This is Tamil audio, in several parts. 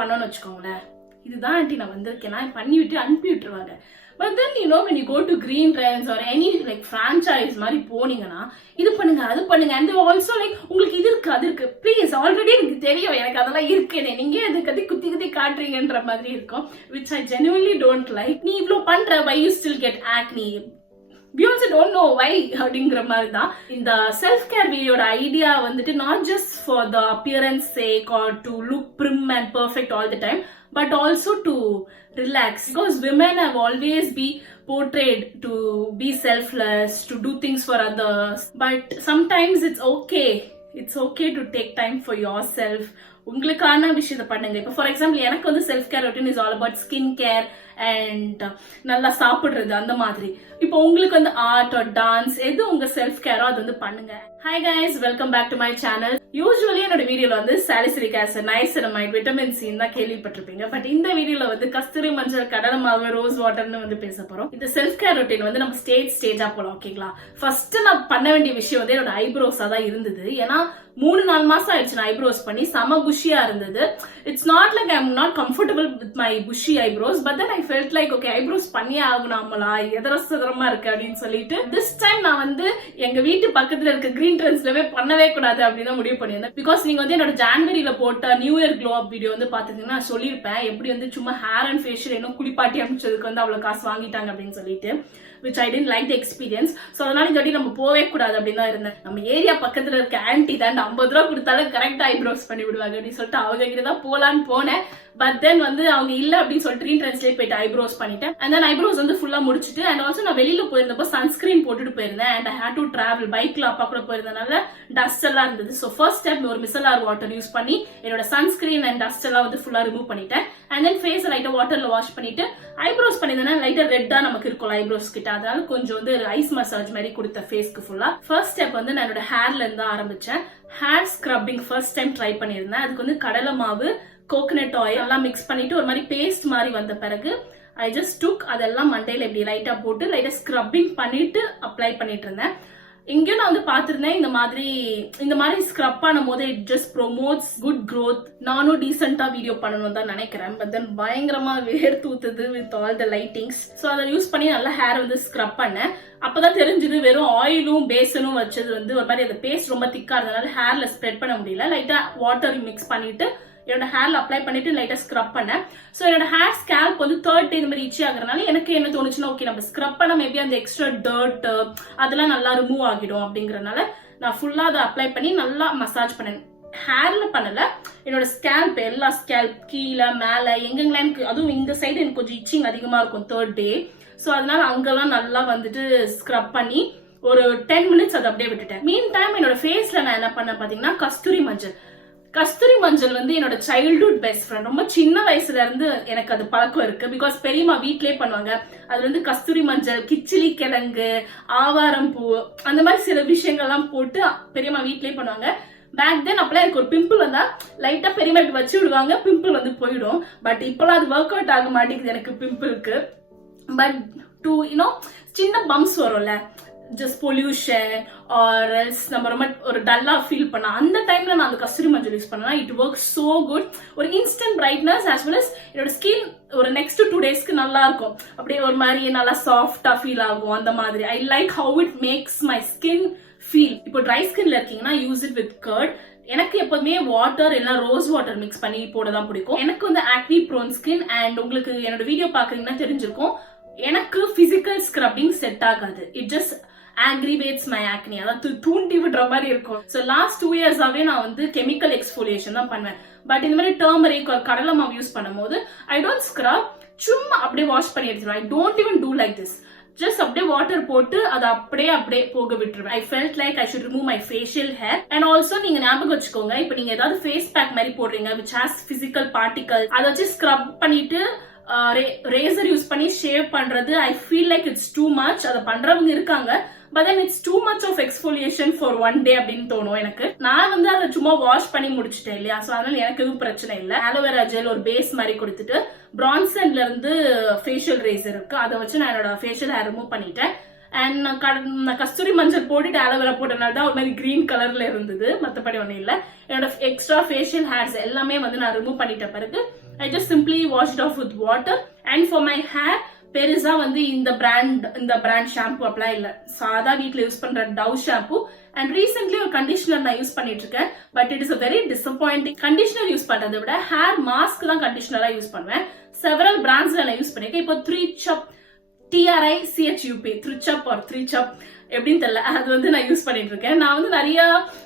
பண்ணோன்னு வச்சுக்கோங்களேன், இதுதான் ஆண்டி நான் வந்திருக்கேன் நான் பண்ணிவிட்டு அனுப்பி விட்டுருவாங்க. But then when you go to Green Trends or any like franchise மாதிரி போனீங்கன்னா இது பண்ணுங்க அது பண்ணுங்க and also like உங்களுக்கு இது இருக்கு அது இருக்கு ப்ளீஸ் ஆல்ரெடி எனக்கு தெரியும் எனக்கு அதெல்லாம் இருக்குன்னு நீங்க எது கத்தி குத்தி குத்தி காட்டுறீங்கன்ற மாதிரி இருக்கும், which I genuinely don't like. நீ இவ்ளோ பண்ற why you still get acne? We also don't know why அப்படிங்கிற மாதிரி தான் இந்த செல்ஃப் கேர் வீடியோட ஐடியா வந்துட்டு not just for the appearance sake or to look prim and perfect all the time, but also to relax, because women have always been portrayed to be selfless, to do things for others, but sometimes it's okay to take time for yourself. உங்களுக்கான விஷயத்தை பண்ணுங்க. இப்போ ஃபார் எக்ஸாம்பிள் எனக்கு வந்து self care routine is all about skin care and நல்லா சாப்பிடுறது அந்த மாதிரி. இப்போ உங்களுக்கு வந்து ஆர்ட் ஆர் டான்ஸ் எது உங்க செல்ஃப் கேரோ அது வந்து பண்ணுங்க. Hi guys, welcome back to my channel. Usually என்னோட வீடியோல வந்து salicylic acid, niacinamide, vitamin C தான் கேள்விப்பட்டிருப்பீங்க. பட் இந்த வீடியோல வந்து கஸ்தூரி மஞ்சள், கடலை மாவு, ரோஸ் வாட்டர்னு வந்து பேச போறோம். இந்த செல்ஃப் கேர் ரொட்டீன் வந்து நம்ம ஸ்டேஜா போலாம். ஓகேங்களா? ஃபர்ஸ்ட் நான் பண்ண வேண்டிய விஷயம் வந்து என்னோட ஐப்ரோஸா தான் இருந்தது. ஏன்னா 3-4 மாசம் ஆயிடுச்சு நான் ஐப்ரோஸ் பண்ணி, செம புஷியா இருந்தது. It's not like I am not comfortable with my Bussy eyebrows, but then I felt like okay eyebrows பண்ணியே ஆகணும்லா, எதரமா இருக்கு அப்படின்னு சொல்லிட்டு திஸ் டைம் நான் வந்து எங்க வீட்டு பக்கத்துல இருக்க கிரீன் ட்ரெண்ட்ஸ்லவே பண்ணவே கூடாது அப்படின்னு முடிவு பண்ணியிருந்தேன். பிகாஸ் நீங்க வந்து என்னோட ஜான்வரியில போட்ட new year glow up video வந்து பாத்தீங்கன்னா நான் சொல்லியிருப்பேன் எப்படி வந்து சும்மா ஹேர் அண்ட் ஃபேஷியல் இன்னும் குளிப்பாட்டி அமைச்சதுக்கு வந்து அவ்வளவு காசு வாங்கிட்டாங்க அப்படின்னு சொல்லிட்டு, which I didn't like the experience. So அதனால இந்த வாட்டி நம்ம போவே கூடாது அப்படின்னு தான் இருந்தேன். நம்ம ஏரியா பக்கத்துல இருக்க ஆன்டி தான் 50 ரூபா கொடுத்தாலும் கரெக்டா ஐப்ரோஸ் பண்ணி விடுவாங்க அப்படின்னு சொல்லிட்டு அவங்க கிட்ட தான் போலான்னு போனேன். பட் தென் வந்து அவங்க இல்ல அப்படின்னு சொல்லிட்டு கிரீன் ட்ரெண்ட்ஸ்லயே போயிட்டு ஐப்ரோஸ் பண்ணிட்டேன். அண்ட் தென் ஐப்ரோஸ் வந்து ஃபுல்லா முடிச்சுட்டு அண்ட் ஆல்சோ நான் வெளியில போயிருந்தப்போ சன்ஸ்கிரீன் போட்டுட்டு போயிருந்தேன். And I hate to travel பைக்ல அப்பா கூட போயிருந்தனால டஸ்ட் எல்லாம் இருந்தது. ஸோ ஃபர்ஸ்ட் ஸ்டெப் ஒரு மிசலார் வாட்டர் யூஸ் பண்ணி என்னோட சன்ஸ்கிரீன் அண்ட் டஸ்ட் எல்லாம் வந்து ஃபுல்லா ரிமூவ் பண்ணிட்டேன். அண்ட் தென் ஃபேஸ் லைட்டா வாட்டர்ல வாஷ் பண்ணிட்டு ஐப்ரோஸ் பண்ணிருந்தேன். லைட்டா ரெட்டா நமக்கு இருக்கும் ஐப்ரோஸ் கிட்ட, அதனால கொஞ்சம் வந்து ஐஸ் மசாஜ் மாதிரி கொடுத்த ஃபேஸ்க்கு ஃபுல்லா. ஃபர்ஸ்ட் ஸ்டெப் வந்து நான் என்னோட ஹேர்ல இருந்து ஆரம்பிச்சேன். Hair scrubbing first time try பண்ணியிருந்தேன். அதுக்கு வந்து கடலை மாவு, கோகனட் ஆயில் எல்லாம் மிக்ஸ் பண்ணிட்டு ஒரு மாதிரி பேஸ்ட் மாதிரி வந்த பிறகு ஐ ஜஸ்ட் டுக் அதெல்லாம் மண்டையில இப்படி லைட்டா போட்டு லைட்டா ஸ்க்ரப்பிங் பண்ணிட்டு அப்ளை பண்ணிட்டு இருந்தேன். எங்கேயும் நான் வந்து பாத்திருந்தேன் இந்த மாதிரி ஸ்க்ரப் பண்ணும் போது it just promotes good growth. நானும் டீசென்டா வீடியோ பண்ணணும் தான் நினைக்கிறேன். பட் தென் பயங்கரமா வேர் தூத்துது with all the lightings. So அதை யூஸ் பண்ணி நல்லா ஹேர் வந்து ஸ்க்ரப் பண்ணேன். அப்பதான் தெரிஞ்சது வெறும் ஆயிலும் பேசனும் வச்சது வந்து ஒரு மாதிரி அந்த பேஸ்ட் ரொம்ப திக்கா இருந்ததுனால ஹேர்ல ஸ்ப்ரெட் பண்ண முடியல. லைட்டா வாட்டர் மிக்ஸ் பண்ணிட்டு என்னோட ஹேர்ல அப்ளை பண்ணிட்டு லைட்டா ஸ்க்ரப் பண்ணேன். ஸோ என்னோட ஹேர் ஸ்கேல்ப் வந்து தேர்ட் டே இந்த மாதிரி இச்சி ஆகுறதுனால எனக்கு என்ன தோணுச்சுன்னா ஓகே நம்ம ஸ்க்ரப் பண்ண மேபி அந்த எக்ஸ்ட்ரா டர்ட் அதெல்லாம் நல்லா ரிமூவ் ஆகிடும் அப்படிங்கறதுனால நான் ஃபுல்லா அதை அப்ளை பண்ணி நல்லா மசாஜ் பண்ணேன். ஹேர்ல பண்ணல, என்னோட ஸ்கேல்ப் எல்லா ஸ்கேல்ப் கீழே மேல எங்கெங்கலாம் எனக்கு அதுவும் இந்த சைடு எனக்கு கொஞ்சம் இச்சிங் அதிகமா இருக்கும் தேர்ட் டே. ஸோ அதனால அங்கெல்லாம் நல்லா வந்துட்டு ஸ்க்ரப் பண்ணி ஒரு 10 மினிட்ஸ் அதை அப்படியே விட்டுட்டேன். மீன் டைம் என்னோட ஃபேஸ்ல நான் என்ன பண்ணேன் பாத்தீங்கன்னா கஸ்தூரி மஞ்சள் வந்து என்னோட சைல்ட்ஹுட் பெஸ்ட் ஃப்ரெண்ட். ரொம்ப சின்ன வயசுல இருந்து எனக்கு அது பழக்கம் இருக்கு. பிகாஸ் பெரியம்மா வீட்லயே பண்ணுவாங்க. அது வந்து கஸ்தூரி மஞ்சள், கிச்சிலி கிழங்கு, ஆவாரம் பூ அந்த மாதிரி சில விஷயங்கள்லாம் போட்டு பெரியம்மா வீட்லயே பண்ணுவாங்க. பேக் தென் அப்பெல்லாம் எனக்கு ஒரு பிம்பிள் வந்தா லைட்டா பெரியம்மா வச்சு விடுவாங்க, பிம்பிள் வந்து போயிடும். பட் இப்பெல்லாம் அது ஒர்க் அவுட் ஆக மாட்டேங்குது எனக்கு பிம்பிளுக்கு. பட் டு சின்ன பம்ப்ஸ் வரும்ல, ஜஸ்ட் பொல்யூஷன் ஆர் எல்ஸ் நம்ம ரொம்ப ஒரு டல்லா ஃபீல் பண்ண அந்த டைம்ல நான் அந்த கஸ்தூரி மஞ்சள் யூஸ் பண்ணா இட் ஒர்க் சோ குட். ஒரு instant brightness as well as என்னோட ஸ்கின் ஒரு நெக்ஸ்ட் 2 டேஸ்க்கு நல்லா இருக்கும். அப்படியே ஒரு மாதிரி நல்லா சாஃப்டா ஃபீல் ஆகும். அந்த மாதிரி I like how it makes my skin feel. இப்போ ட்ரை ஸ்கின்ல இருக்கீங்கன்னா யூஸ் இட் வித் கர்ட். எனக்கு எப்போதுமே வாட்டர் இல்ல ரோஸ் வாட்டர் மிக்ஸ் பண்ணி போட தான் பிடிக்கும். எனக்கு வந்து ஆக்னி ப்ரோன் ஸ்கின் அண்ட் உங்களுக்கு என்னோட வீடியோ பாக்குறீங்கன்னா தெரிஞ்சிருக்கும் எனக்கு பிசிக்கல் ஸ்க்ரப்பிங் செட் ஆகாது. It just aggravates my acne, அதாவது தூண்டி விடுற மாதிரி இருக்கும். ஸோ லாஸ்ட் 2 இயர்ஸாவே நான் வந்து கெமிக்கல் எக்ஸ்ஃபோலியேஷன் தான் பண்ணுவேன். பட் இந்த மாதிரி டர்மரிக் கடலை மாவு யூஸ் பண்ணும் போது ஐ டோன்ட் ஸ்க்ரப், சும்மா அப்படியே வாஷ் பண்ணி எடுத்துருவேன். I don't even do like this. ஜஸ்ட் அப்படியே வாட்டர் போட்டு அதை அப்படியே போக விட்டுருவேன். I felt like I should remove my facial hair. And also நீங்க ஞாபகம் வச்சுக்கோங்க, இப்போ நீங்க ஏதாவது ஃபேஸ் பேக் மாதிரி போடுறீங்க விச் ஹாஸ் பிசிக்கல் பார்ட்டிகல், அதை வச்சு ஸ்க்ரப் பண்ணிட்டு ரேசர் யூஸ் பண்ணி ஷேவ் பண்றது I feel like it's too much. அதை பண்றவங்க இருக்காங்க, but then it's too much of exfoliation for one day அப்படின்னு தோணும் எனக்கு. நான் வந்து அதை சும்மா வாஷ் பண்ணி முடிச்சிட்டேன் இல்லையா, ஸோ அதனால எனக்கு எதுவும் பிரச்சனை இல்லை. ஆலோவேரா ஜெல் ஒரு பேஸ் மாதிரி கொடுத்துட்டு பிரான்சன்ல இருந்து ஃபேஷியல் ரேசர் இருக்கு, அதை வச்சு நான் என்னோட ஃபேஷியல் ஹேர் ரிமூவ் பண்ணிட்டேன். அண்ட் நான் கஸ்தூரி மஞ்சள் போட்டுட்டு ஆலோவேரா போட்டனால தான் ஒரு மாதிரி கிரீன் கலர்ல இருந்தது, மற்றபடி ஒன்றும் இல்லை. என்னோட எக்ஸ்ட்ரா ஃபேஷியல் ஹேர்ஸ் எல்லாமே வந்து நான் ரிமூவ் பண்ணிட்ட பிறகு I just simply wash it off with water. And for my hair, பெருசா வந்து இந்த பிராண்ட் ஷாம்பு அப்படிலாம் இல்ல, சாதா வீட்ல யூஸ் பண்ற டவ் ஷாம்பு. அண்ட் ரீசென்ட்லி ஒரு கண்டிஷனர் நான் யூஸ் பண்ணிட்டு இருக்கேன். But it is a very disappointing. Conditioner use பண்றதை விட ஹேர் மாஸ்க் தான் கண்டிஷனரா யூஸ் பண்ணுவேன். செவரல் பிராண்ட்ஸ்ல நான் யூஸ் பண்ணிருக்கேன். இப்போ 3CHUP TRICHUP 3CHUP or 3CHUP எப்படின்னு தெரியல, அது வந்து நான் யூஸ் பண்ணிட்டு இருக்கேன். நான் வந்து நிறைய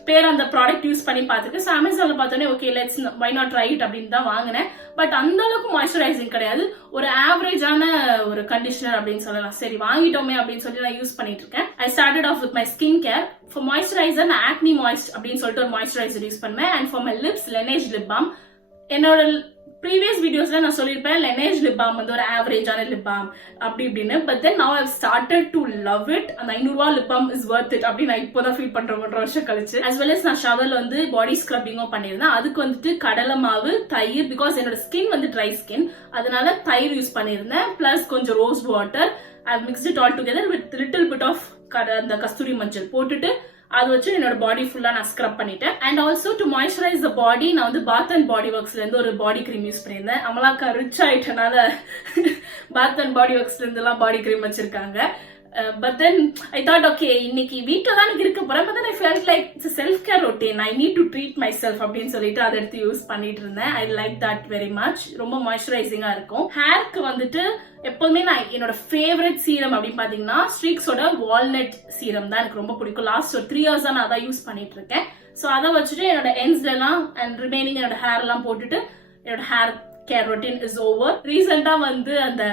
பேர் அந்த ப்ராடக்ட் யூஸ் பண்ணி பார்த்துருக்கேன். ஸோ அமேசான்ல பார்த்தோன்னே okay let's why not try it அப்படின்னு தான் வாங்கினேன். பட் அந்த அளவுக்கு மாய்ஸ்சரைசிங் கிடையாது, ஒரு ஆவரேஜான ஒரு கண்டிஷனர் அப்படின்னு சொல்லலாம். சரி வாங்கிட்டோமே அப்படின்னு சொல்லி நான் யூஸ் பண்ணிட்டு இருக்கேன். I started off with my skin care. For moisturiser நான் ஆக்னி மாய்ஸ்ட் அப்படின்னு சொல்லிட்டு ஒரு மாய்ஸ்சரைசர் யூஸ் பண்ணுவேன். And for my lips Laneige lip balm. என்னோட ப்ரீவியஸ் வீடியோஸ்ல நான் சொல்லியிருப்பேன் லெனேஜ் லிப் பாம் வந்து ஒரு ஆவரேஜான லிப் பாம் அப்படி இப்படின்னு. But then now I started to love it. அந்த 500 ரூபா lip balm is worth it அப்படின்னு நான் இப்போதான் ஃபீல் பண்றேன் 1.5 வருஷம் கழிச்சு. as well as நான் ஷவர்ல வந்து பாடி ஸ்க்ரப்பிங்கும் பண்ணியிருந்தேன். அதுக்கு வந்துட்டு கடலை மாவு, தயிர், பிகாஸ் என்னோட ஸ்கின் வந்து ட்ரை ஸ்கின், அதனால தயிர் யூஸ் பண்ணியிருந்தேன். பிளஸ் கொஞ்சம் rose water. I mixed it all together with little bit of அந்த கஸ்தூரி மஞ்சள் போட்டுட்டு அது வச்சு என்னோட பாடி ஃபுல்லா நான் ஸ்க்ரப் பண்ணிட்டேன். அண்ட் ஆல்சோ டு மாய்ஸ்சரைஸ் த பாடி நான் வந்து பாத் அண்ட் பாடி ஒர்க்ஸ்ல இருந்து ஒரு பாடி கிரீம் யூஸ் பண்ணியிருந்தேன். அமலாக்கா ரிச் ஆயிட்டனால பாத் அண்ட் பாடி ஒர்க்ஸ்ல இருந்து எல்லாம் பாடி கிரீம் வச்சிருக்காங்க. But then I thought okay இன்னைக்கு வீட்டில் தான் எனக்கு இருக்க போறேன். But then I felt like it's self care routine, I need to treat my self அப்படின்னு சொல்லிட்டு அதை எடுத்து யூஸ் பண்ணிட்டு இருந்தேன். I like that very much. ரொம்ப மாய்ஸ்சரைசிங்கா இருக்கும். ஹேருக்கு வந்துட்டு எப்பவுமே நான் என்னோட ஃபேவரட் சீரம் அப்படின்னு பாத்தீங்கன்னா ஸ்ட்ரீக்ஸோட வால்நட் சீரம் தான் எனக்கு ரொம்ப பிடிக்கும். லாஸ்ட் ஒரு 3 years நான் அதான் யூஸ் பண்ணிட்டு இருக்கேன். ஸோ அதை வச்சுட்டு என்னோட எண்ட்ஸ்ல எல்லாம் அண்ட் ரிமைனிங் என்னோட ஹேர் எல்லாம் போட்டுட்டு என்னோட hair care routine is over. ரீசெண்டா வந்து அந்த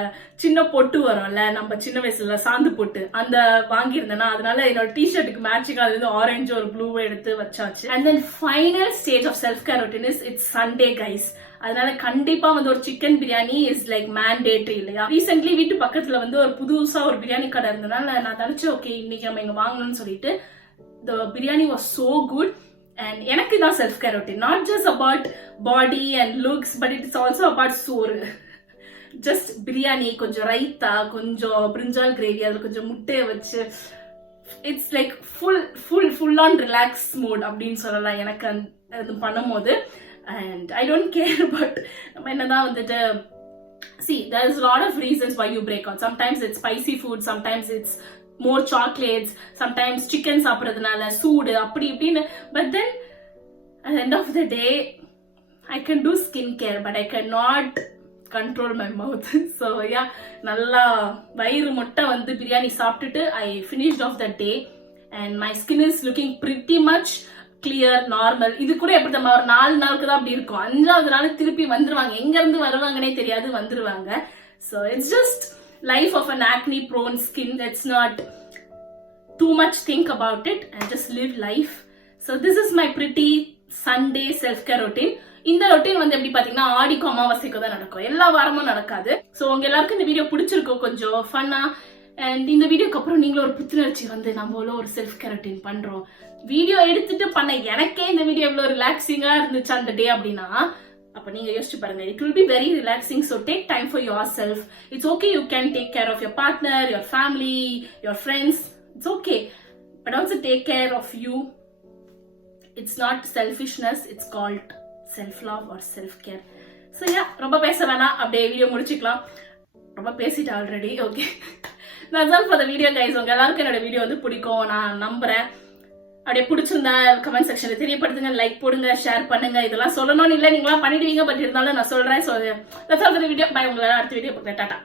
சின்ன பொட்டு வரும்ல நம்ம சின்ன வயசுல சாந்து பொட்டு அந்த வாங்கியிருந்தேன்னா அதனால என்னோட டிஷர்ட்டுக்கு மேட்சிங் அது வந்து ஆரஞ்சு ஒரு ப்ளூவை எடுத்து வச்சாச்சு. And then final stage of self care routine is it's Sunday guys. அதனால கண்டிப்பா வந்து ஒரு chicken biryani is like mandatory இல்லையா. ரீசென்ட்லி வீட்டு பக்கத்துல வந்து ஒரு புதுசா ஒரு பிரியாணி கடை இருந்தனால நான் நினைச்சேன் ஓகே இன்னைக்கு நம்ம இங்க வாங்கணும்னு சொல்லிட்டு. The biryani was so good. And எனக்கு தான் self care routine, not just about body and looks, but it's also about சோறு. ஜஸ்ட் பிரியாணி, கொஞ்சம் ரைத்தா, கொஞ்சம் பிரிஞ்சால் கிரேவி, அதில் கொஞ்சம் முட்டையை வச்சு it's like full on relax mode அப்படின்னு சொல்லலாம் எனக்கு அது பண்ணும்போது. And I don't care but நம்ம என்னதான் வந்துட்டு see there is a lot of reasons why you break out. Sometimes it's spicy food, sometimes it's more chocolates, sometimes chicken சாப்பிடுறதுனால சூடு அப்படி இப்படின்னு. But then at the end of the day I can do skincare but I cannot control my mouth. So yeah, நல்லா வயிறு முட்டை வந்து பிரியாணி சாப்பிட்டுட்டு I finished off the day and my skin is looking pretty much clear, normal. இது கூட எப்படி நம்ம ஒரு 4 நாளுக்கு தான் அப்படி இருக்கும். 5வது நாள் திருப்பி வந்துருவாங்க, எங்க இருந்து வருவாங்கன்னே தெரியாது, வந்துருவாங்க. So it's just life of an acne prone skin. Let's not too much think about it and just live life. So this is my pretty Sunday self care routine. இந்த ரொட்டீன் வந்து எப்படி பாத்தீங்கன்னா ஆடிக்கும் அமாவாசைக்கு தான் நடக்கும், எல்லா வாரமும் நடக்காது. ஸோ உங்க எல்லாருக்கும் இந்த வீடியோ பிடிச்சிருக்கும், கொஞ்சம் ஃபன்னா. அண்ட் இந்த வீடியோக்கு அப்புறம் நீங்களும் ஒரு புத்துணர்ச்சி வந்து நம்மளும் ஒரு செல்ஃப் கேர் ரொட்டீன் பண்றோம். வீடியோ எடுத்துட்டு பண்ண எனக்கே இந்த வீடியோ எவ்வளவு ரிலாக்ஸிங்கா இருந்துச்சு அந்த டே அப்படின்னா அப்ப நீங்க யோசிச்சு பாருங்க. It will be very relaxing. So take time for your self. It's okay, you can take care of your partner, your family, your friends. It's okay, but also take care of you. It's not selfishness, it's called self love or self care. So yeah, ரொம்ப பேச வேணாம், அப்படியே வீடியோ முடிச்சுக்கலாம். ரொம்ப பேசிட்டு already. Okay, that's all for the video guys. உங்க எல்லாருக்கும் என்னோட வீடியோ வந்து பிடிக்கும் நான் நம்புறேன். அப்படியே பிடிச்சிருந்தா கமெண்ட் செக்ஷன்ல தெரியப்படுத்துங்க, லைக் போடுங்க, ஷேர் பண்ணுங்க. இதெல்லாம் சொல்லணும்னு இல்லை, நீங்களாம் பண்ணிடுவீங்க, பட் இருந்தாலும் நான் சொல்றேன். So that's all for the video. Bye, உங்களை அடுத்த வீடியோ பார்க்குறேன். டாடா.